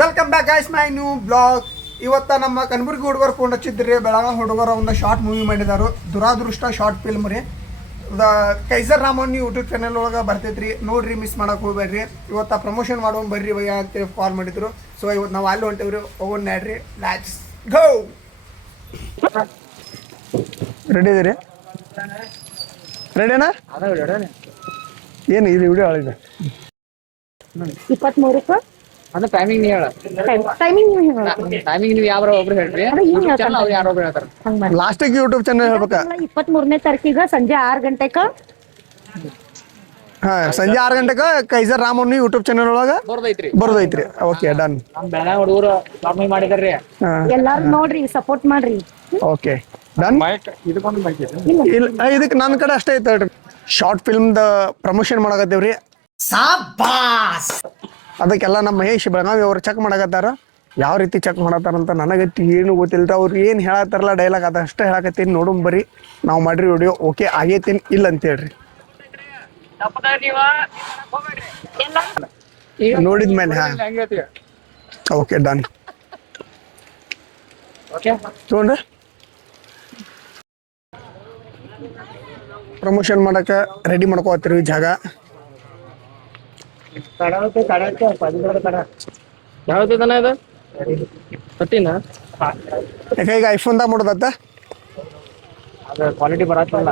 Welcome back guys my new blog. ಇವತ್ತು ನಮ್ಮ ಕನಬುರ್ಗಿ ಹುಡುಗರು ಫೋನ್ ಹಚ್ಚಿದ್ರಿ. ಬೆಳಗಾವಿ ಹುಡುಗರು ಒಂದು ಶಾರ್ಟ್ ಮೂವಿ ಮಾಡಿದಾರು, ದುರಾದೃಷ್ಟ ಶಾರ್ಟ್ ಫಿಲ್ಮ್ ರೀ. ಕೈಸರ್ ರಾಮನ್ ಯೂಟ್ಯೂಬ್ ಚಾನಲ್ ಒಳಗೆ ಬರ್ತೈತ್ರಿ, ನೋಡ್ರಿ, ಮಿಸ್ ಮಾಡಕ್ಕೆ ಹೋಗ್ಬೇಡ್ರಿ. ಇವತ್ತು ಪ್ರಮೋಷನ್ ಮಾಡೋಣ ಬರ್ರಿ ಭಯ್ಯ ಅಂತೇಳಿ ಕಾಲ್ ಮಾಡಿದ್ರು. ಸೊ ಇವತ್ತು ನಾವು ಅಲ್ಲಿ ಹೊಂಟೇವ್ರಿ, ಹೋಗೋಣ ನಡ್ರಿ, ಲೆಟ್ಸ್ ಗೋ. ರೆಡಿ ಇದೀರಿ? ರೆಡಿನಾ? ಏನು ಇದು ವಿಡಿಯೋ ಆಳಿದೆ 23 ಅಂದ್ರೆ ಟೈಮಿಂಗ್ ನೀವು ಹೇಳ. ಟೈಮಿಂಗ್ ನೀವು ಯಾವ್ಯಾವ ಒಬ್ರು ಹೇಳ್ರಿ, ಅವ್ರು ಯಾರೊಬ್ರು ಹೇಳ್ತಾರೆ. ಲಾಸ್ಟಿಗೆ ಯೂಟ್ಯೂಬ್ ಚಾನಲ್ ಹೇಳ್ಬೇಕಾ? 23ನೇ ತಾರೀಕಿಗೆ ಸಂಜೆ 6 ಗಂಟೆಗೆ. ಹಾ, ಸಂಜೆ 6 ಗಂಟೆಗೆ ಕೈಸರ್ ರಾಮನ್ ಯೂಟ್ಯೂಬ್ ಚಾನಲ್ ಒಳಗೆ ಬರೋದೈತ್ರಿ. Okay, done. ನಮ್ಮ ಬೆಳಗಾವಿ ಹುಡುಗರು ಶಾರ್ಟ್ ಮಾಡಿದಾರ್ರಿ, ಎಲ್ಲಾರು ನೋಡ್ರಿ, ಸಪೋರ್ಟ್ ಮಾಡ್ರಿ. Okay, done. ಇದಕ್ಕೆ ನನ್ನ ಕಡೆ ಅಷ್ಟೇ ಐತೆ ಹೇಳ್ರಿ. ಶಾರ್ಟ್ ಫಿಲ್ಮ್ದ ಪ್ರಮೋಷನ್ ಮಾಡಕತ್ತೇವ್ರಿ. ಅದಕ್ಕೆಲ್ಲ ನಮ್ಮ ಮಹೇಶ್ ಬೆಳಗಾವಿ ಅವ್ರು ಚೆಕ್ ಮಾಡಕತ್ತಾರ. ಯಾವ ರೀತಿ ಚೆಕ್ ಮಾಡತ್ತಾರಂತ ನನಗತ್ತಿ ಏನು ಗೊತ್ತಿಲ್ಲ. ಅವ್ರು ಏನು ಹೇಳತ್ತಾರಲ್ಲ ಡೈಲಾಗ್ ಅದಷ್ಟೇ ಹೇಳಕತ್ತೀನಿ, ನೋಡು ಬರ್ರಿ. ನಾವು ಮಾಡ್ರಿ ವಿಡಿಯೋ ಓಕೆ ಆಗೈತೀನಿ ಇಲ್ಲ ಅಂತ ಹೇಳ್ರಿ. ನೋಡಿದ್ಮೇಲೆ ಹಾ, ಓಕೆ, ಡನ್. ತೊಗೊಂಡ್ರಿ ಪ್ರಮೋಷನ್ ಮಾಡಕ್ಕೆ ರೆಡಿ ಮಾಡ್ಕೋತಿರ್ವಿ ಜಾಗ. ಯಾವ್ದನ ಇದು ಸಟ್ಟಿನ ಈಗ ಐಫೋನ್ದಾಗ ಮಾಡೋದತ್ತ. ಕ್ವಾಲಿಟಿ ಬರತ್ತಲ್ಲ.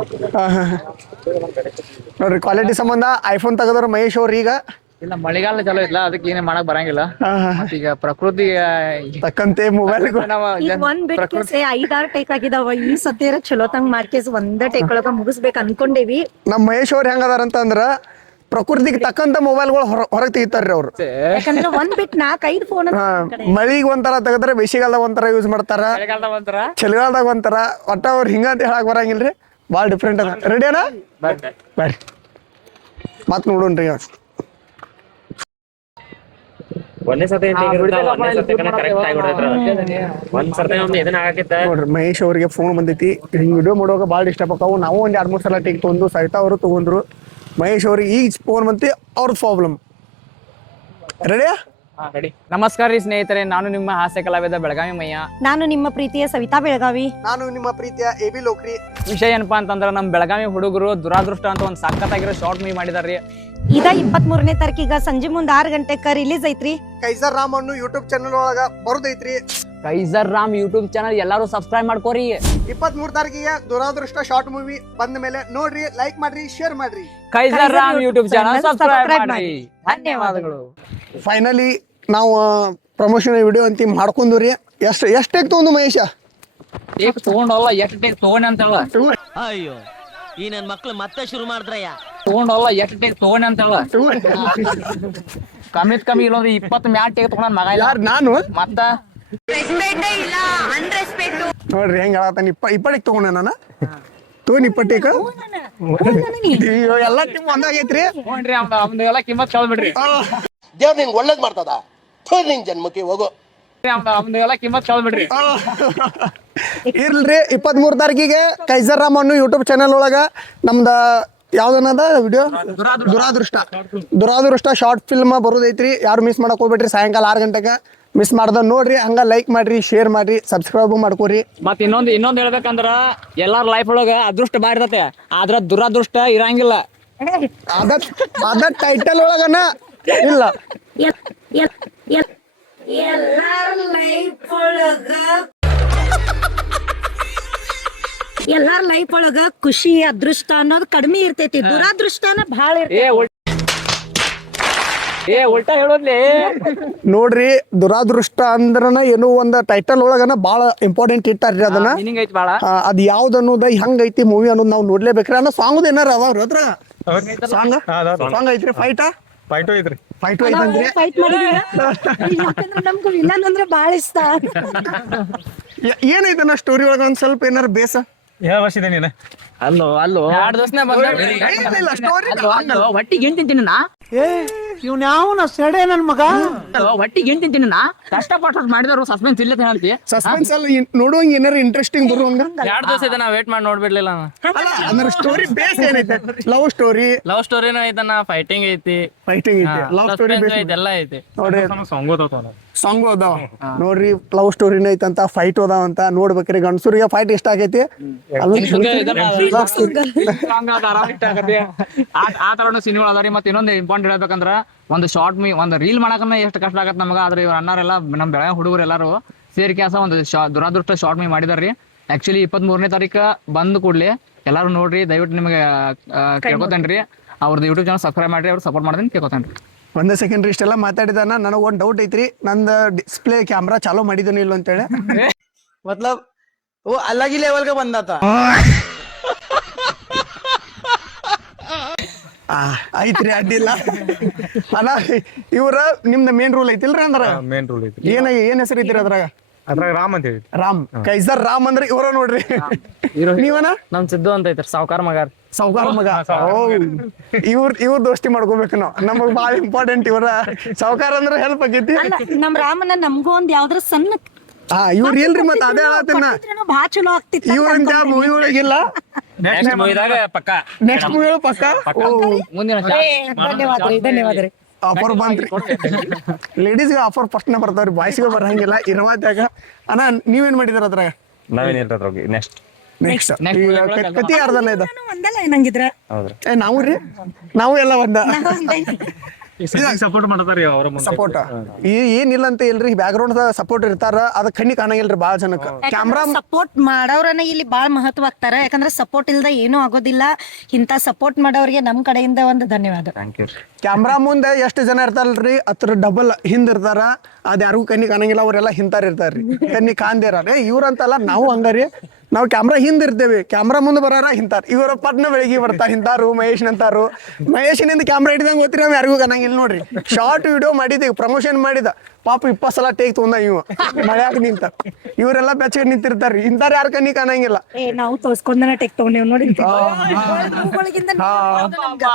ನೋಡ್ರಿ, ಕ್ವಾಲಿಟಿ ಸಂಬಂಧ ಐಫೋನ್ ತೆಗೆದ್ರ ಮಹೇಶ್ ಅವ್ರ. ಈಗ ಇಲ್ಲ, ಮಳೆಗಾಲ ಚಲೋ ಇಲ್ಲ, ಅದಕ್ಕೆ ಏನೇ ಮಾಡಕ್ ಬರಂಗಿಲ್ಲ. ಈಗ ಪ್ರಕೃತಿ ತಕ್ಕಂತೆ ಮೊಬೈಲ್ ಒಂದ್ ಬಿಟ್ಟು 5-6 ಟೇಕ್ ಆಗಿದಾವ. ಈ ಸತಿರ ಚಲೋ ತಂಗ್ ಮಾರ್ಕೇಸ್ ಒಂದ ಟೇಕ್ ಒಳಗ ಮುಗಿಸ್ಬೇಕು ಅನ್ಕೊಂಡೇವಿ. ನಮ್ಮ ಮಹೇಶ್ ಅವ್ರ ಹೆಂಗದಾರಂತ ಅಂದ್ರ ಪ್ರಕೃತಿಗೆ ತಕ್ಕಂತ ಮೊಬೈಲ್ಗಳು ಹೊರಗೆ ತೆಗಿತಾರ್ರಿ ಅವ್ರು. ಯಾಕಂದ್ರೆ ಒಂದ್ ಬಿಟ್ಟು 4-5 ಫೋನ್ ಮಳಿಗ್ ಒಂಥರ ತೆಗದ್ರೆ, ಬೇಸಿಗೆಲ್ದಾಗ ಒಂಥರ ಯೂಸ್ ಮಾಡ್ತಾರ, ಚಳಿಗಾಲದಾಗ ಒಂಥರ. ಒಟ್ಟ ಅವ್ರು ಹಿಂಗ ಅಂತ ಹೇಳಕ್ ಬರಂಗಿಲ್ರಿ, ಭಾಳ ಡಿಫ್ರೆಂಟ್ ಅದ. ರೆಡಿ ಅಣ್ಣ? ಬರ್ರಿ, ಮತ್ ನೋಡೋಣ್ರಿ. ನೋಡ್ರಿ, ಮಹೇಶ್ ಅವ್ರಿಗೆ ಫೋನ್ ಬಂದೈತಿ. ಹಿಂಗ್ ವಿಡಿಯೋ ಮಾಡುವಾಗ ಭಾಳ ಡಿಸ್ಟರ್ಬ್ ಆಕಾವು. ನಾವು ಒಂದ್ 2-3 ಸಲ ಟೇಕ್ ತಗೊಂಡು ಸಹಿತ ಅವರು ತಗೊಂಡ್ರು. ಮಹೇಶ್ ಅವ್ರಿಗೆ ಈಗ ಫೋನ್ ಬಂತಿ, ಅವ್ರ ಪ್ರಾಬ್ಲಮ್. ರೆಡಿಯಾ? ನಮಸ್ಕಾರ ರೀ ಸ್ನೇಹಿತರೆ, ನಾನು ನಿಮ್ಮ ಹಾಸ್ಯ ಕಲಾವಿದ ಬೆಳಗಾವಿ ಮಯ್ಯ. ನಾನು ನಿಮ್ಮ ಪ್ರೀತಿಯ ಸವಿತಾ ಬೆಳಗಾವಿ. ನಾನು ನಿಮ್ಮ ಪ್ರೀತಿಯ AB ಲೋಕ್ರಿ. ವಿಷಯ ಏನಪ್ಪಾ ಅಂತಂದ್ರ ನಮ್ ಬೆಳಗಾವಿ ಹುಡುಗರು ದುರಾದೃಷ್ಟ ಅಂತ ಒಂದ್ ಸಖತ್ತಾಗಿರೋ ಶಾರ್ಟ್ ಮೂವಿ ಮಾಡಿದಾರ್ರಿ. ಇದ 23ನೇ ತಾರೀಕಿಗ ಸಂಜೆ ಮುಂದ್ 6 ಗಂಟೆಕ ರಿಲೀಸ್ ಐತ್ರಿ. ಕೈಸರ್ ರಾಮನ್ ಯೂಟ್ಯೂಬ್ ಚಾನಲ್ ಒಳಗ ಬರೋದೈತ್ರಿ. ಕೈಸರ್ ರಾಮ್ ಯೂಟ್ಯೂಬ್ ಚಾನಲ್ ಎಲ್ಲಾರು ಸಬ್ಸ್ಕ್ರೈಬ್ ಮಾಡ್ಕೋರಿ. 23 ತಾರೀಕಿಗೆ ದುರಾದೃಷ್ಟ ಶಾರ್ಟ್ ಮೂವಿ ಬಂದ ಮೇಲೆ ನೋಡ್ರಿ, ಲೈಕ್ ಮಾಡ್ರಿ, ಶೇರ್ ಮಾಡ್ರಿ. Qaiser Ram YouTube channel subscribe ಮಾಡ್ರಿ. ಧನ್ಯವಾದಗಳು. ಫೈನಲಿ ನಾವು ಪ್ರಮೋಷನ್ ವಿಡಿಯೋ ಅಂತ ಮಾಡ್ಕೊಂಡ್ರಿ. ಎಷ್ಟೇ ತಗೊಂಡು ಮಹೇಶ? ತಗೊಂಡಲ್ಲ, ಎಷ್ಟು ತಗೊಂಡ ಅಂತಲ್ಲ. ಅಯ್ಯೋ, ಈ ನನ್ ಮಕ್ಳು ಮತ್ತೆ ಶುರು ಮಾಡಿದ್ರಯ್ಯ. ತಗೊಂಡಲ್ಲ, ಎಷ್ಟು ತಗೊಂಡ ಅಂತಲ್ಲ. ಕಮ್ಮಿ ಇಲ್ಲಂದ್ರೆ 20 ಮ್ಯಾಟ್ ತಗೊಂಡ್ ಮಗ ಇಲ್ಲ. ಯಾರು? ನಾನು ಮತ್ತ ನೋಡ್ರಿ ಹೆಂಗ ಹೇಳತ್ತಾನ. 20 ತಗೊಂಡೆ ನಾನು. ತಗೊಂಡ್ 20 ಎಲ್ಲ ಟೀಮ್ ಒಂದಾಗೈತ್ರಿ. ನೋಡ್ರಿ, ಅವ್ನೆಲ್ಲ ಕಿಮ್ಮತ್ ಕಳ್ಬಿಡ್ರಿ. ದೇವ್ರ ನಿಂಗೆ ಒಳ್ಳೇದ್ ಮಾಡ್ತದ, ನಿನ್ ಜನ್ಮಕ್ಕೆ ಹೋಗೋ. ಅವ್ನೆಲ್ಲ ಕಿಮ್ಮತ್ ಕಳ್ಬಿಡ್ರಿ. ಇರ್ಲ್ರಿ, 23 ತಾರೀಕಿಗೆ ಕೈಸರ್ ರಾಮನ್ ಯೂಟ್ಯೂಬ್ ಚಾನಲ್ ಒಳಗ ನಮ್ದ ಯಾವ್ದನ್ನದ ವಿಡಿಯೋ ದುರಾದೃಷ್ಟ ಶಾರ್ಟ್ ಫಿಲ್ಮ್ ಬರೋದೈತ್ರಿ. ಯಾರು ಮಿಸ್ ಮಾಡಕ್ ಹೋಗ್ಬೇಡ್ರಿ. ಸಾಯಂಕಾಲ 6 ಗಂಟೆಗೆ ಮಿಸ್ ಮಾಡ್ದ ನೋಡ್ರಿ. ಹಂಗ ಲೈಕ್ ಮಾಡ್ರಿ, ಶೇರ್ ಮಾಡ್ರಿ, ಸಬ್ಸ್ಕ್ರೈಬ್ ಮಾಡ್ಕೋರಿ. ಮತ್ ಇನ್ನೊಂದ್ ಹೇಳ್ಬೇಕಂದ್ರ ಎಲ್ಲಾರ ಲೈಫ್ ಒಳಗ ಅದೃಷ್ಟ ಬಾರಿದತೆ, ಆದ್ರ ದುರಾದೃಷ್ಟ ಇರಂಗಿಲ್ಲ. ಅದ ಟೈಟಲ್ ಒಳಗನ ಇಲ್ಲ. ಎಲ್ಲಾರ ಲೈಫ್ ಒಳಗ ಖುಷಿ ಅದೃಷ್ಟ ಅನ್ನೋದು ಕಡಿಮೆ ಇರ್ತೈತಿ, ದುರಾದೃಷ್ಟನ ಭಾಳ ಇರ್ತೈತಿ. ಉಲ್ಟಾ ಹೇಳೋದ್ಲಿ. ನೋಡ್ರಿ, ದುರಾದೃಷ್ಟ ಅಂದ್ರನ ಏನೋ ಒಂದ್ ಟೈಟಲ್ ಒಳಗನ ಬಾಳ ಇಂಪಾರ್ಟೆಂಟ್ ಇಟ್ಟಾರ್ರಿ. ಅದನ್ನ ಅದ್ ಯಾವ್ದು ಅನ್ನೋದ ಹೆಂಗೈತಿ ಮೂವಿ ಅನ್ನೋದು ನಾವು ನೋಡ್ಲೇಬೇಕ್ರಿ. ಅನ್ನೋ ಸಾಂಗ್ ಏನಾರ ಅದಾವ್ರಿ ಅದ್ರ ಸಾಂಗ್ ಐತ್ರಿ. ಫೈಟು ಐತ್ರಿ. ನಮ್ಗೆ ವಿಲನ್ ಅಂದ್ರೆ ಬಾಳ ಇಷ್ಟ. ಏನೈತನ ಸ್ಟೋರಿ ಒಳಗ ಒಂದ್ ಸ್ವಲ್ಪ ಏನಾರ ಬೇಸ ಅಲ್ಲೋ 2 ದಿವಸ ಸ್ಟೋರಿ ಒಟ್ಟಿಗೆ ಏನ್ ತಿಂತೀನಿ ನಾ. ಒಟ್ಟಿಗೆ ಏನ್ ತಿಂತೀನಿ ನಾ ಕಷ್ಟಪಟ್ಟು ಮಾಡಿದವರು ಸಸ್ಪೆನ್ಸ್ ಇಲ್ಲ ಹೇಳ್ತಿ ಸಸ್ಪೆನ್ಸ್ ಅಲ್ಲಿ ನೋಡುವಂಗ ಏನಾರ ಇಂಟ್ರೆಸ್ಟಿಂಗ್ ಬರುವಂಗ 2 ದಿವಸ ಇದೆ ನಾ ವೇಟ್ ಮಾಡಿ ನೋಡ್ಬಿಡ್ಲಿಲ್ಲ ಅಲ್ಲ ಅಂದ್ರೆ ಸ್ಟೋರಿ ಬೇಸ್ ಏನೈತೆ ಲವ್ ಸ್ಟೋರಿ ಸ್ಟೋರಿನೂ ಐತನ ಫೈಟಿಂಗ್ ಐತಿ ಫೈಟಿಂಗ್ ಐತಿ ಲವ್ ಸ್ಟೋರಿ ಬೇಸ್ ಐತಿ ಎಲ್ಲ ಐತಿ ನೋಡ್ರಿ ಸಾಂಗ್ ಅದಾವ ನೋಡ್ರಿ ಲವ್ ಸ್ಟೋರಿನ ಐತಂತ ಫೈಟ್ ಅದಾವ ಅಂತ ನೋಡ್ಬೇಕ್ರಿ ಗಂಡಸರಿಗೆ ಫೈಟ್ ಇಷ್ಟ ಆಗೈತಿ ಆ ತರನು ಸಿನಿಮಾ ಅದಾರಿ ಮತ್ತೆ ಇನ್ನೊಂದು ಇಂಪಾರ್ಟೆಂಟ್ ಹೇಳ್ಬೇಕಂದ್ರ ಒಂದು ಶಾರ್ಟ್ ಒಂದು ರೀಲ್ ಮಾಡಕನ್ನ ಎಷ್ಟು ಕಷ್ಟ ಆಗತ್ತೆ ನಮಗ ಆದ್ರೆ ಇವ್ರ ಅಣ್ಣಾರೆಲ್ಲ ನಮ್ ಬೆಳಗ್ಗೆ ಹುಡುಗರು ಎಲ್ಲಾರು ಸೇರಿ ಕೆಲಸ ಒಂದು ದುರಾದೃಷ್ಟ ಶಾರ್ಟ್ ಮೀ ಮಾಡಿದಾರ್ರಿ ಆಕ್ಚುಲಿ 23ನೇ ತಾರೀಕು ಬಂದ್ ಕೂಡ್ಲಿ ಎಲ್ಲಾರು ನೋಡ್ರಿ ದಯವಿಟ್ಟು ನಿಮಗೆ ಕೇಳ್ಕೊತೇನ್ರಿ ಅವ್ರದ್ದು ಯೂಟ್ಯೂಬ್ ಚಾನಲ್ ಸಬ್ಸ್ಕ್ರೈಬ್ ಮಾಡ್ರಿ ಅವ್ರು ಸಪೋರ್ಟ್ ಮಾಡ್ತೀನಿ ಕೇಳ್ಕೊತೇನ್ರಿ ಒಂದೇ ಸೆಕೆಂಡ್ ಇಷ್ಟೆಲ್ಲ ಮಾತಾಡಿದಾನ ನನಗೆ ಒಂದು ಡೌಟ್ ಐತ್ರಿ ನಂದು ಡಿಸ್ಪ್ಲೇ ಕ್ಯಾಮ್ರಾ ಚಾಲೂ ಮಾಡಿದನು ಇಲ್ಲ ಅಂತೇಳಿ मतलब वो अलग ही लेवल का बंदा था ಐತ್ರಿ ಅಡ್ಡಿಲ್ಲ ಅಲ್ಲ ಇವ್ರ ನಿಮ್ದ ಮೇನ್ ರೂಲ್ ಐತಿಲ್ರಿ ಅಂದ್ರ ಮೇನ್ ರೂಲ್ ಐತಿ ಏನ್ ಹೆಸರು ಐತಿರಿ ಅದ್ರಾಗ ರಾಮ್ ಅಂತ ಹೇಳಿ ರಾಮ್ ಕೈಸರ್ ರಾಮ್ ಅಂದ್ರೆ ಇವರ ನೋಡ್ರಿ ನೀವನ ನಮ್ ಸಿದ್ದು ಅಂತ ಐತ್ರಿ ಸಾವ್ಕಾರ ಮಗ ಸಾವ್ಕಾರ ಮಗ ಇವ್ರ ದೋಸ್ತಿ ಮಾಡ್ಕೋಬೇಕು ನಾವು ನಮಗ್ ಬಾಳ ಇಂಪಾರ್ಟೆಂಟ್ ಇವರ ಸಾವ್ಕಾರ ಅಂದ್ರೆ ಹೆಲ್ಪ್ ಆಗೈತಿ ಅಲ್ಲ ನಮ್ ರಾಮನ ನಮಗೂ ಒಂದ್ ಯಾವ್ದ್ರ ಸಣ್ಣ ಇವ್ರ ಇಲ್ರಿ ಮತ್ತ ಅದೇ ಹೇಳತ್ತಿನ ಭಾಳ ಚಲೋ ಆಗ್ತಿತ್ತು ಇವ್ರಂತ ಮೂವಿ ಒಳಗಿಲ್ಲ ನೆಕ್ಸ್ಟ್ ಮೂವಿದಾಗ ಪಕ್ಕ ನೆಕ್ಸ್ಟ್ ಮೂವಿ ಪಕ್ಕ ಮುಂದಿನ ಧನ್ಯವಾದ ಆಫರ್ ಬಂತ್ರಿ ಲೇಡೀಸ್ಗೆ ಆಫರ್ ಫಸ್ಟ್ ಬರ್ತಾವ್ರಿ ಬಾಯ್ಸ್ಗೆ ಬರಂಗಿಲ್ಲ ಇರವಾದಾಗ ಅಣ್ಣ ನೀವೇನ್ ಮಾಡಿದಾರ ಅದ್ರಾಗ ನಾವೇನಿಲ್ಲ ನೆಕ್ಸ್ಟ್ ನೆಕ್ಸ್ಟ್ ಕತಿ ಯಾರ್ದನ ಇದ ಒಂದಲ್ಲ ಏನಂಗಿದ್ರ ನಾವು ರೀ ನಾವು ಎಲ್ಲ ಒಂದ ಸಪೋರ್ಟ್ ಮಾಡ್ತಾರ ಅವ್ರ ಸಪೋರ್ಟ್ ಏನಿಲ್ಲ ಅಂತ ಇಲ್ರಿ ಬ್ಯಾಕ್ ಗ್ರೌಂಡ್ ಸಪೋರ್ಟ್ ಇರ್ತಾರ ಅದ ಕಣ್ಣಿ ಕಾಣಂಗಿಲ್ರಿ ಬಾಳ ಜನಕ್ಕ ಕ್ಯಾಮ್ರಾ ಸಪೋರ್ಟ್ ಮಾಡೋರನ್ನ ಇಲ್ಲಿ ಬಾಳ ಮಹತ್ವ ಆಗ್ತಾರ ಯಾಕಂದ್ರೆ ಸಪೋರ್ಟ್ ಇಲ್ದ ಏನೂ ಆಗೋದಿಲ್ಲ ಇಂತ ಸಪೋರ್ಟ್ ಮಾಡೋರಿಗೆ ನಮ್ ಕಡೆಯಿಂದ ಒಂದು ಧನ್ಯವಾದ ಕ್ಯಾಮ್ರಾ ಮುಂದೆ ಎಷ್ಟು ಜನ ಇರ್ತಾರಲ್ರಿ ಅದ್ರ ಡಬಲ್ ಹಿಂದ್ ಇರ್ತಾರ ಅದ್ ಯಾರಿಗೂ ಕಣ್ಣಿ ಕಾಣಂಗಿಲ್ಲ ಅವ್ರೆಲ್ಲ ಹಿಂತಾರ ಇರ್ತಾರ್ರಿ ಕಣ್ಣಿ ಕಾಣ್ದಿರ ಇವ್ರಂತಲ್ಲ ನಾವು ಹಂಗಾರಿ ನಾವು ಕ್ಯಾಮ್ರಾ ಹಿಂದ್ ಇರ್ತೇವಿ ಕ್ಯಾಮ್ರಾ ಮುಂದೆ ಬರಾರ ಹಿಂತಾರ ಇವರ ಪಟ್ನ ಬೆಳಿಗ್ಗೆ ಬರ್ತಾರ ಹಿಂತಾರು ಮಹೇಶ್ ಅಂತಾರು ಮಹೇಶನಿಂದ ಕ್ಯಾಮ್ರಾ ಹಿಡಿದಂಗ ಗೊತ್ತಿರ ನಾವ್ ಯಾರಿಗೂ ಕಾಣಂಗಿಲ್ಲ ನೋಡ್ರಿ ಶಾರ್ಟ್ ವಿಡಿಯೋ ಮಾಡಿದೀವಿ ಪ್ರಮೋಷನ್ ಮಾಡಿದ ಪಾಪ 20 ಸಲ ಟೇಕ್ ತೊಂದ ಇವ ಮಳ್ಯಾಕ ನಿಂತ ಇವರೆಲ್ಲ ಬೆಚ್ಚಗೆ ನಿಂತಿರ್ತಾರ್ರಿ ಇಂತಾರ ಯಾರ ಕಣ್ಣಿ ಕಾಣಂಗಿಲ್ಲ ನಾವು ತೋರ್ಸ್ಕೊಂಡನ ಟೆಕ್ ತಗೊಂಡೇವ್ ನೋಡಿ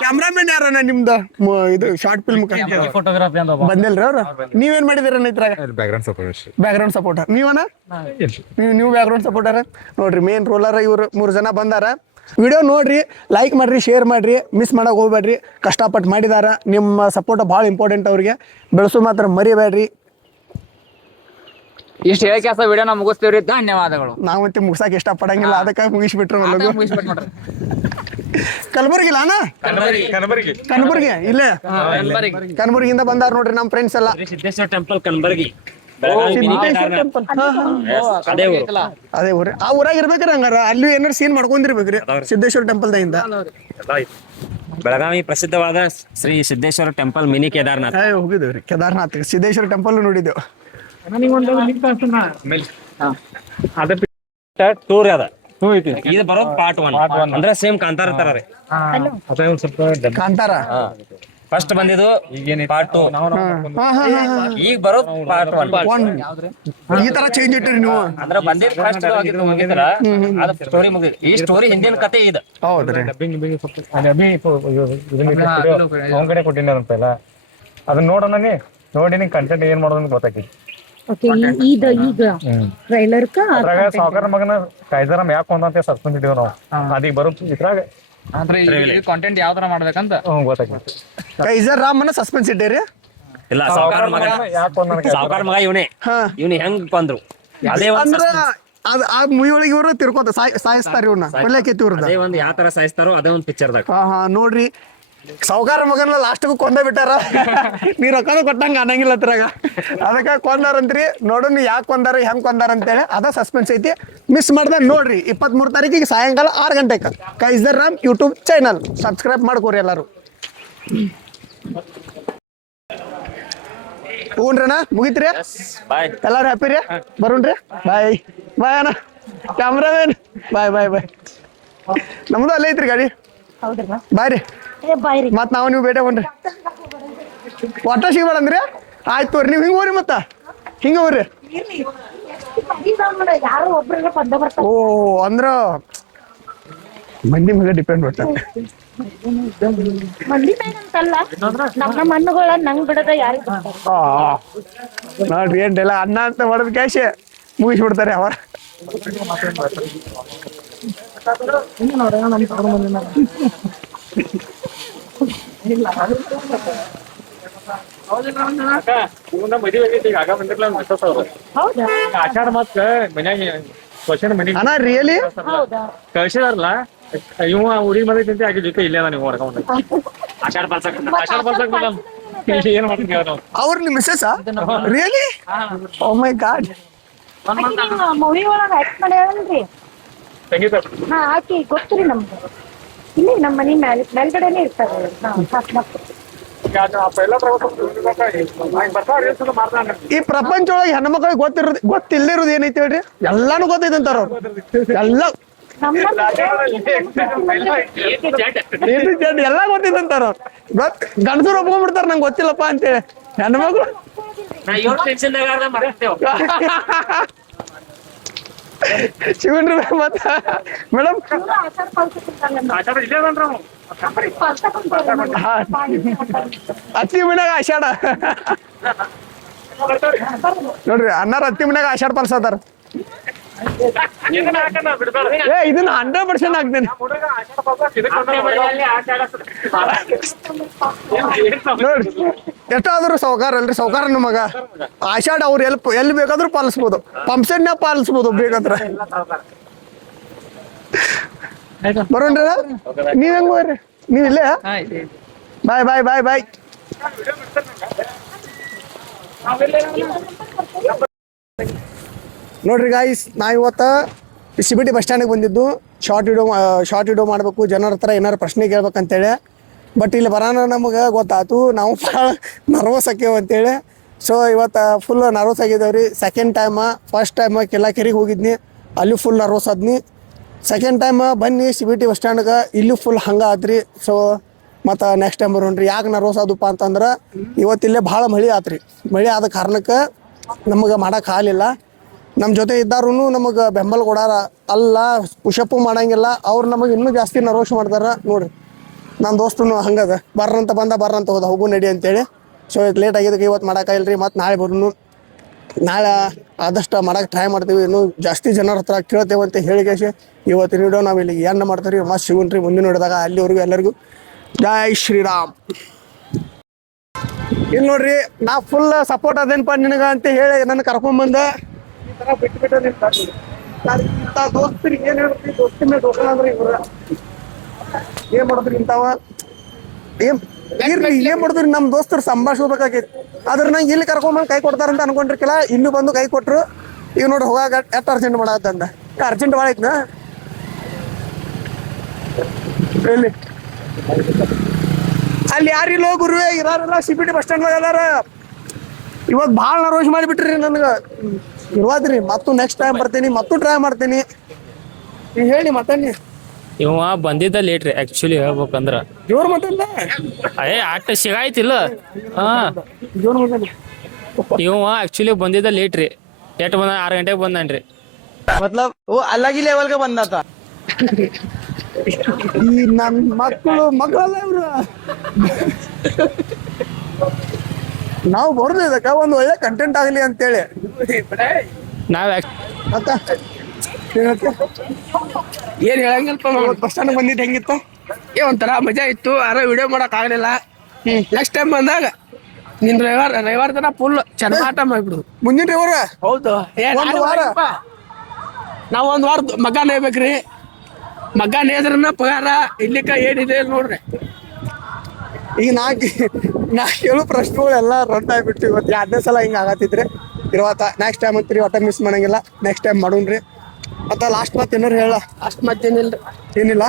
ಕ್ಯಾಮ್ರಾಮನ್ ಯಾರಣ್ಣ ನಿಮ್ದ ಇದು ಶಾರ್ಟ್ ಫಿಲ್ಮ್ ಫೋಟೋಗ್ರಾಫಿ ಅಂತ ಬಂದಿಲ್ರಿ ಅವ್ರ ನೀವೇನ್ ಮಾಡಿದಿರ ಇದ್ರಾಗ ಬ್ಯಾಕ್ ಗ್ರೌಂಡ್ ಸಪೋರ್ಟ್ ನೀವನ ನೀವು ಬ್ಯಾಕ್ ಗ್ರೌಂಡ್ ಸಪೋರ್ಟರ್ ನೋಡ್ರಿ ಮೇನ್ ರೋಲರ್ ಇವ್ರು 3 ಜನ ಬಂದಾರ ವಿಡಿಯೋ ನೋಡ್ರಿ ಲೈಕ್ ಮಾಡ್ರಿ ಶೇರ್ ಮಾಡ್ರಿ ಮಿಸ್ ಮಾಡಕ್ ಹೋಗ್ಬೇಡ್ರಿ ಕಷ್ಟಪಟ್ಟು ಮಾಡಿದಾರ ನಿಮ್ಮ ಸಪೋರ್ಟ್ ಭಾಳ ಇಂಪಾರ್ಟೆಂಟ್ ಅವ್ರಿಗೆ ಬೆಳೆಸೋ ಮಾತ್ರ ಮರಿಬೇಡ್ರಿ ಇಷ್ಟ ಹೇಳಿ ಕೆಲಸ ವಿಡಿಯೋನ ಮುಗಿಸ್ತೇವ್ರಿ ಧನ್ಯವಾದಗಳು ನಾವಂತೆ ಮುಗ್ಸಾಕ್ ಇಷ್ಟ ಪಡಂಗಿಲ್ಲ ಅದಕ್ಕೆ ಮುಗಿಸ್ಬಿಟ್ರು ಕಲಬುರ್ಗಿಲ್ಲ ಅಣ್ಣ ಕಲಬುರ್ಗಿ ಇಲ್ಲೇ ಕಲಬುರ್ಗಿಯಿಂದ ಬಂದಾರ ನೋಡ್ರಿ ನಮ್ ಫ್ರೆಂಡ್ಸ್ ಎಲ್ಲ ಸಿದ್ದೇಶ್ವರ ಟೆಂಪಲ್ ಕಲಬುರಗಿ ಅದೇ ಊರ ಆ ಊರಾಗ ಇರ್ಬೇಕ್ರಿ ಹಂಗಾರ ಅಲ್ಲಿ ಏನಾರ ಸೀನ್ ಮಾಡ್ಕೊಂಡಿರ್ಬೇಕ್ರಿ ಸಿದ್ದೇಶ್ವರ ಟೆಂಪಲ್ ದಿಂದ ಬೆಳಗಾವಿ ಪ್ರಸಿದ್ಧವಾದ ಶ್ರೀ ಸಿದ್ದೇಶ್ವರ ಟೆಂಪಲ್ ಮಿನಿ ಕೇದಾರ್ನಾಥ್ ಹೋಗಿದ್ದೇವ್ರಿ ಕೇದಾರ್ನಾಥ್ ಸಿದ್ದೇಶ್ವರ ಟೆಂಪಲ್ ನೋಡಿದ್ದೇವ್ ಟೂರ್ ಅದ ಇದು ಬರೋದು ಪಾರ್ಟ್ 1 ಅಂದ್ರೆ ಸೇಮ್ ಕಾಂತಾರ ತರ ರೀ ಕಾಂತಾರ ಫಸ್ಟ್ ಬಂದಿದ್ದು ಪಾರ್ಟ್ 2 ಈಗ ಬರೋದು ಪಾರ್ಟ್ 1 ಈ ತರ ಚೇಂಜ್ ಇಟ್ಟಿರಿ ನೀವು ಅಂದ್ರೆ ಬಂದಿದ್ದು ಫಸ್ಟ್ ಅದು ಸ್ಟೋರಿ ಮುಗಿದು ಈ ಸ್ಟೋರಿ ಹಿಂದಿನ ಕತೆ ಇದು ಹೌದ್ರಿ ಕಡೆ ಕೊಟ್ಟಿನಾರಂತೆಲ್ಲ ಅದನ್ನ ನೋಡೋಣ ನೋಡಿ ನಿಂಗೆ ಕಂಟೆಂಟ್ ಏನ್ ಮಾಡೋದ್ ಗೊತ್ತಾಕಿ ಟ್ರೈಲರ್ ಅದ್ರಾಗ ಸಾವುಕಾರ ಮಗನ ಕೈಜರಾಮ್ ಯಾಕೆ ಒಂದಂತೆ ಸಸ್ಪೆಂಡ್ ಇಟ್ಟಿವ್ ನಾವು ಅದೀಗ ಬರೋ ಇದ್ರಾಗ ಅಂದ್ರೆ ಕಾಂಟೆಂಟ್ ಯಾವ ತರ ಮಾಡ್ಬೇಕಂತ ಗೊತ್ತಾಕಿ ಕೈಸರ್ ರಾಮನ ಸಸ್ಪೆನ್ಸ್ ಇಟ್ಟಿರಿ ಇಲ್ಲ ಸಾವುಕಾರ ಮಗ ಯಾಕೆ ಒಂದ ಸಾವುಕಾರ ಮಗ ಇವನೇ ಹೆಂಗ್ ಕೊಂದ್ರು ಅದೇ ಅಂದ್ರ ಅದ್ ಆ ಮೂವಿ ಒಳಗೆ ಇವರು ತಿರ್ಕೋತ ಸಾಯಿಸ್ತಾರ ಇವ್ರನ್ನ ಕೊಡ್ಲಿಕ್ಕೆ ಇವ್ರದ ಅದೇ ಒಂದು ಯಾವ ತರ ಸಾಯಿಸ್ತಾರೋ ಅದೇ ಒಂದು ಪಿಕ್ಚರ್ದಾಗ ನೋಡ್ರಿ ಸಾವುಕಾರ ಮಗನ ಲಾಸ್ಟ್ಗೂ ಕೊಂದ ಬಿಟ್ಟಾರ ನೀ ರೊಕ್ಕದ ಕೊಟ್ಟಂಗ ಅನ್ನಂಗಿಲ್ಲ ಅದ್ರಾಗ ಅದಕ್ಕ ಕೊಂದಾರಂತ್ರಿ ನೋಡೋಣ ಯಾಕೆ ಕೊಂದಾರ ಹೆಂಗ್ ಕೊಂದಾರ ಅಂತೇಳಿ ಅದ ಸಸ್ಪೆನ್ಸ್ ಐತಿ ಮಿಸ್ ಮಾಡ್ದ ನೋಡ್ರಿ 23 ತಾರೀಕಿಗೆ ಸಾಯಂಕಾಲ 6 ಗಂಟೆಗೆ Kaisar Ram YouTube channel subscribe ಮಾಡ್ಕೋರಿ ಎಲ್ಲಾರು ಹೂನ್ರಣ್ಣ ಮುಗಿತ್ರಿ ಎಲ್ಲಾರು ಹ್ಯಾಪಿ ರೀ ಬರೋಣ್ರಿ ಬಾಯ್ ಬಾಯ್ ಅಣ್ಣ ಕ್ಯಾಮ್ರಾಮನ್ ಬಾಯ್ ಬಾಯ್ ಬಾಯ್ ನಮ್ದು ಅಲ್ಲೇ ಐತ್ರಿ ಗಾಡಿ ಬಾಯ್ ರೀ ಮತ್ ನಾವು ನೀವು ಭೇಟಿ ಹೋಗ್ರಿ ಒಟ್ಟ ಸಿಗ್ಬೇಡಂದ್ರಿ ಆಯ್ತು ತೋರಿ ನೀವು ಹಿಂಗ ಹೋಗ್ರಿ ಮತ್ತ ಹಿಂಗ ಹೋಗ್ರಿ ಓ ಅಂದ್ರ ಮಂದಿ ಮಗ ಡಿಪೆಂಡ್ ಬರ್ತಾರೆ ಮಂದಿ ಮ್ಯಾಗ ಅಂತಲ್ಲ ನಮ್ಮ ಮಣ್ಣುಗಳ ನಂಗ್ ಬಿಡದ ಯಾರಿಗ್ ಬಿಡ್ತಾರ? ನೋಡ್ರಿ ಏನಿಲ್ಲ ಅನ್ನ ಅಂತ ಹೊಡೆದ ಕ್ಯಾಶ್ ಮುಗಿಸ್ಬಿಡ್ತಾರೆ ಅವ್ರ. ಹೌದಾ? ಆಚಾರ ಮತ್ತ ಮನ್ಯಾಗ ಕ್ವಶನ್ ಮನಿ ಅಣ್ಣ ರಿಯಲಿ ಹೌದಾ? ಕಳ್ಸಿದಾರಲ್ಲ ಇವ ಹುಡುಗಿ ಮದ್ವೆ ಆಗಿ ಜೊತೆ ಇಲ್ಲೇ ನಾನು ಹೊಡ್ಕೊಂಡ್ ಆಚಾರ ಬರ್ಸಕ್ ಮೇಡಮ್ ಏನ್ ಮಾಡ್ತೀವಿ ನಾವು ಅವ್ರ ನಿಮ್ಮ ಮಿಸ್ಸಸ್ ರಿಯಲಿ? ಓ ಮೈ ಗಾಡ್. ಮೂವಿ ಒಳಗ ಆಕ್ಟ್ ಮಾಡ್ಯಾಳಲ್ರಿ? ಸಂಗೀತ ಹಾ ಆಕಿ ಗೊತ್ತ್ರಿ ನಮ್ಗೆ. ಇಲ್ಲಿ ನಮ್ಮ ಮನಿ ಮೇಲ್ಗಡೆನೆ ಇರ್ತಾರೆ. ಈ ಪ್ರಪಂಚ ಒಳಗೆ ಹೆಣ್ಮಕ್ಳಿಗೆ ಗೊತ್ತಿಲ್ಲದಿರೋದು ಏನೈತಿ ಹೇಳ್ರಿ? ಎಲ್ಲಾನು ಗೊತ್ತೈತೆ ಅಂತಾರ ಅವ್ರು. ಎಲ್ಲ ಎಲ್ಲ ಗೊತ್ತೈತೆ ಅಂತಾರ ಅವ್ರು. ಗಂಡಸರು ಒಪ್ಕೊಂಡ್ಬಿಡ್ತಾರ ನಂಗೆ ಗೊತ್ತಿಲ್ಲಪ್ಪ ಅಂತೇಳಿ. ಹೆಣ್ಮಕ್ಳು ಶಿವನ್ರಿ ಮತ್ತ ಮೇಡಮ್ ಹತ್ತಿ ಮನ್ಯಾಗ ಆಷಾಢ ನೋಡ್ರಿ ಅನ್ನಾರ ಹತ್ತಿ ಮನ್ಯಾಗ ಆಷಾಢ ಪಲ್ಸತಾರ. ಏ ಇದನ್ನ 100% ಹಾಕ್ತೇನೆ ನೋಡ್ರಿ. ಎಷ್ಟಾದ್ರೂ ಸೌಕಾರ ಅಲ್ರಿ, ಸೌಕಾರ ಮಗ. ಆಷಾಢ ಅವ್ರು ಎಲ್ಲಿ ಬೇಕಾದ್ರೂ ಪಾಲಿಸ್ಬೋದು, ಪಂಪ್ಸೆಟ್ನ ಪಾಲಿಸ್ಬೋದು ಬೇಕಾದ್ರೆ. ಬರೋಣ್ರಿ ನೀವ್ ಹೆಂಗ್ ಹೋಗ್ರಿ? ನೀವ್ ಇಲ್ಲೇ? ಬಾಯ್ ಬಾಯ್ ಬಾಯ್ ಬಾಯ್. ನೋಡ್ರಿ ಗಾಯ್ಸ್, ನಾ ಇವತ್ತ CBT ಬಸ್ ಸ್ಟ್ಯಾಂಡಿಗೆ ಬಂದಿದ್ದು ಶಾರ್ಟ್ ವಿಡಿಯೋ ಮಾಡಬೇಕು, ಜನರ ಹತ್ರ ಏನಾರು ಪ್ರಶ್ನೆ ಕೇಳ್ಬೇಕಂತೇಳಿ. ಬಟ್ ಇಲ್ಲಿ ಬರೋಣ ನಮಗೆ ಗೊತ್ತಾಯ್ತು ನಾವು ಭಾಳ ನರ್ವಸ್ ಆಕೇವು ಅಂತೇಳಿ. ಸೊ ಇವತ್ತು ಫುಲ್ ನರ್ವಸ್ ಆಗಿದ್ದೇವೆ ರೀ. ಸೆಕೆಂಡ್ ಟೈಮ, ಫಸ್ಟ್ ಟೈಮ ಕೆಲಾಕೆರಿಗೆ ಹೋಗಿದ್ನಿ, ಅಲ್ಲಿ full nervous Aadmi. Second time ಬನ್ನಿ CBT ಬಸ್ ಸ್ಟ್ಯಾಂಡ್ಗೆ, ಇಲ್ಲಿ ಫುಲ್ ಹಂಗೆ ಆತ್ರಿ. ಸೊ ಮತ್ತು ನೆಕ್ಸ್ಟ್ ಟೈಮ್ ಬರೋಣ್ರಿ. ಯಾಕೆ ನರ್ವಸ್ ಆದಪ್ಪ ಅಂತಂದ್ರೆ ಇವತ್ತಿಲ್ಲೇ ಭಾಳ ಮಳೆ ಆತ್ರಿ. ಮಳೆ ಆದ ಕಾರಣಕ್ಕೆ ನಮಗೆ ಮಾಡೋಕೆ ಆಗಲಿಲ್ಲ. ನಮ್ಮ ಜೊತೆ ಇದ್ದಾರೂ ನಮಗೆ ಬೆಂಬಲ ಕೊಡಾರ ಅಲ್ಲ, ಪುಷಪ್ಪು ಮಾಡಂಗಿಲ್ಲ. ಅವ್ರು ನಮಗೆ ಇನ್ನೂ ಜಾಸ್ತಿ ನರ್ವಸ್ ಮಾಡ್ತಾರೆ ನೋಡ್ರಿ. ನನ್ನ ದೋಸ್ತನು ಹಂಗದ, ಬರ್ರಂತ ಬರ್ರಂತ ಹೋದ, ಹೋಗು ನಡಿ ಅಂತೇಳಿ. ಸೊ ಇದು ಲೇಟ್ ಆಗಿದ್ದಕ್ಕೆ ಇವತ್ತು ಮಾಡೋಕ್ಕಾಗಿಲ್ರಿ. ಮತ್ತು ನಾಳೆ ಬರೋನು, ನಾಳೆ ಆದಷ್ಟು ಮಾಡೋಕೆ ಟ್ರೈ ಮಾಡ್ತೀವಿ. ಇನ್ನೂ ಜಾಸ್ತಿ ಜನರ ಹತ್ರ ಕೇಳ್ತೇವೆ ಅಂತ ಹೇಳಿಕೇಶಿ ಇವತ್ತಿನ ವಿಡಿಯೋ ನಾವು ಇಲ್ಲಿ ಏನು ಮಾಡ್ತೀವಿ ಮತ್ತು ಸಿಗುಣ್ರಿ ಮುಂದಿನ ನೋಡಿದಾಗ. ಅಲ್ಲಿವರೆಗೂ ಎಲ್ಲರಿಗೂ ಜೈ ಶ್ರೀರಾಮ್. ಇಲ್ಲಿ ನೋಡ್ರಿ, ನಾ ಫುಲ್ ಸಪೋರ್ಟ್ ಅದೇನಪ್ಪ ನಿನಗೆ ಅಂತ ಹೇಳಿ ನನ್ನ ಕರ್ಕೊಂಡ್ಬಂದ ಈ ಥರ ಬಿಟ್ಟು ಇಂಥ ದೋಸ್ತರಿಗೆ ಏನು ಹೇಳ್ತೀವಿ, ದೋಸ್ತಿನ ದೋಷ ಅಂದ್ರೆ ಇವ್ರ ಏನ್ ಮಾಡಿದ್ರಿ ಇಂಥವ ಏನ್ ಮಾಡಿದ್ರಿ? ನಮ್ಮ ದೋಸ್ತರು ಸಂಭಾಷಿಸ್ಬೇಕಾಗೈತಿ. ಆದ್ರೆ ನಂಗೆ ಇಲ್ಲಿ ಕರ್ಕೊಂಬಂದು ಕೈ ಕೊಡ್ತಾರಂತ ಅನ್ಕೊಂಡಿರ್ಕಿಲ್ಲ. ಇಲ್ಲೂ ಬಂದು ಕೈ ಕೊಟ್ರು. ಈಗ ನೋಡಿ ಹೋಗಾಗ ಎಷ್ಟು ಅರ್ಜೆಂಟ್ ಮಾಡತ್ತಂದ. ಅರ್ಜೆಂಟ್ ಭಾಳ ಐತ್ನಾ ಎಲ್ಲಿ? ಅಲ್ಲಿ ಯಾರಿಲ್ಲ ಗುರುವೇ, ಇರಾರಿಲ್ಲ. CBT ಬಸ್ ಸ್ಟ್ಯಾಂಡ್ ಎಲ್ಲಾರ ಇವತ್ತು ಭಾಳ ನರ್ವಸ್ ಮಾಡಿಬಿಟ್ರಿ ನನಗೆ. ಇರುವಾದ್ರಿ ಮತ್ತು ನೆಕ್ಸ್ಟ್ ಟೈಮ್ ಬರ್ತೀನಿ, ಮತ್ತು ಟ್ರೈ ಮಾಡ್ತೀನಿ. ನೀವು ಹೇಳಿ ಮಾತಾಡಿ. ಇವ ಬಂದಿದ್ದ ಲೇಟ್ ರೀ ಆಕ್ಚುಲಿ ಹೇಳ್ಬೇಕಂದ್ರ. ಜೋರ್ ಮಾತಾಡ. ಆಟ ಸಿಗಾಯ್ತಿಲ್ಲ. ಜೋರ್ ಮಾತಾಡಿ. ಇವ ಆಕ್ಚುಲಿ ಬಂದಿದ್ದ ಲೇಟ್ ರೀ. ಎಷ್ಟು ಬಂದ? 6 ಗಂಟೆಗೆ ಬಂದನ್ರಿ. मतलब वो अलग ही लेवल का बंदा था. ಈ ನನ್ನ ಮಕ್ಕಳಲ್ಲ ಇವ್ರು. ನಾವು ಬರೋದು ಇದಕ್ಕೆ ಒಂದು ಒಳ್ಳೆ ಕಂಟೆಂಟ್ ಆಗಲಿ ಅಂತೇಳಿ. ನಾವ್ ಏನ್ ಹೇಳಂಗಿಲ್ಪ. ಬಸ್ ಸ್ಟ್ಯಾಂಡ್ ಬಂದಿದ್ದು ಹೆಂಗಿತ್ತು? ಒಂಥರ ಮಜಾ ಇತ್ತು. ಆದ್ರೆ ವಿಡಿಯೋ ಮಾಡಕ್ ಆಗಲಿಲ್ಲ. ನೆಕ್ಸ್ಟ್ ಟೈಮ್ ಬಂದಾಗ ನಿನ್ ರವಿವಾರ ತನ ಫುಲ್ ಚನ್ನಾಟ ಮಾಡ್ಬಿಡುದು. ಮುಂದಿನ ರವಿವಾರ? ಹೌದು. ನಾವ್ ಒಂದ್ ವಾರ ಮಗ ನೇಯ್ಬೇಕ್ರಿ. ಮಗ ನೇದ್ರನ್ನ ಪಗಾರ ಇಲ್ಲಿಕ ಏನಿದೆ ನೋಡ್ರಿ. ಈಗ ನಾ ಕೇಳೋ ಪ್ರಶ್ನೆಗಳೆಲ್ಲ ರನ್ ಆಗ್ಬಿಟ್ಟು ಇವತ್ತು 2ನೇ ಸಲ ಹಿಂಗೆ ಆಗತ್ತಿದ್ರೆ ಇವತ್ತ ನೆಕ್ಸ್ಟ್ ಟೈಮ್ ಅಂತೀರಿ ಒಟ್ಟ ಮಿಸ್ ಮಾಡಂಗಿಲ್ಲ. ನೆಕ್ಸ್ಟ್ ಟೈಮ್ ಮಾಡೋಣ್ರಿ. ಮತ್ತು ಲಾಸ್ಟ್ ಮತ್ತೆ ಏನಾರು ಹೇಳ? ಅಷ್ಟು ಮತ್ತೇನಿಲ್ಲ, ಏನಿಲ್ಲ.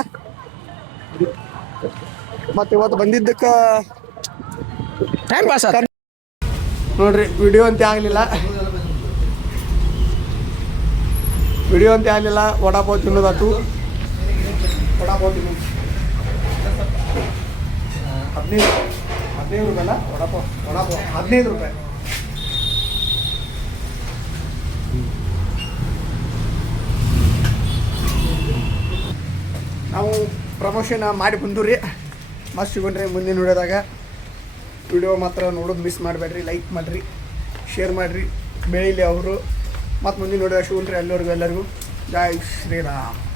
ಮತ್ತು ಇವತ್ತು ಬಂದಿದ್ದಕ್ಕೆ ಟೈಮ್ ಪಾಸ್ ಆತ ನೋಡ್ರಿ. ವಿಡಿಯೋ ಅಂತ ಆಗಲಿಲ್ಲ, ವಡಾಪಾವ್ ತಿನ್ನೋದಾತು. ವಡಾಪಾವ್ ತಿನ್ನೋದು 15 ರೂಪಾಯಿ ಅಲ್ಲ? ವಡಾಪಾವ್ 15 ರೂಪಾಯಿ. ನಾವು ಪ್ರಮೋಷನ್ ಮಾಡಿ ಬಂದೂರಿ. ಮಸ್ತ್ ಸಿಗೋಣ್ರಿ ಮುಂದಿನ ವಿಡಿಯೋದಾಗ. ವಿಡಿಯೋ ಮಾತ್ರ ನೋಡೋದು ಮಿಸ್ ಮಾಡಬೇಡ್ರಿ, ಲೈಕ್ ಮಾಡಿರಿ, ಶೇರ್ ಮಾಡಿರಿ, ಬೆಳೀಲಿ ಅವರು. ಮತ್ತು ಮುಂದಿನ ವಿಡಿಯೋ ಸಿಗೋಣ್ರಿ. ಎಲ್ಲರಿಗೂ ಜೈ ಶ್ರೀರಾಮ್.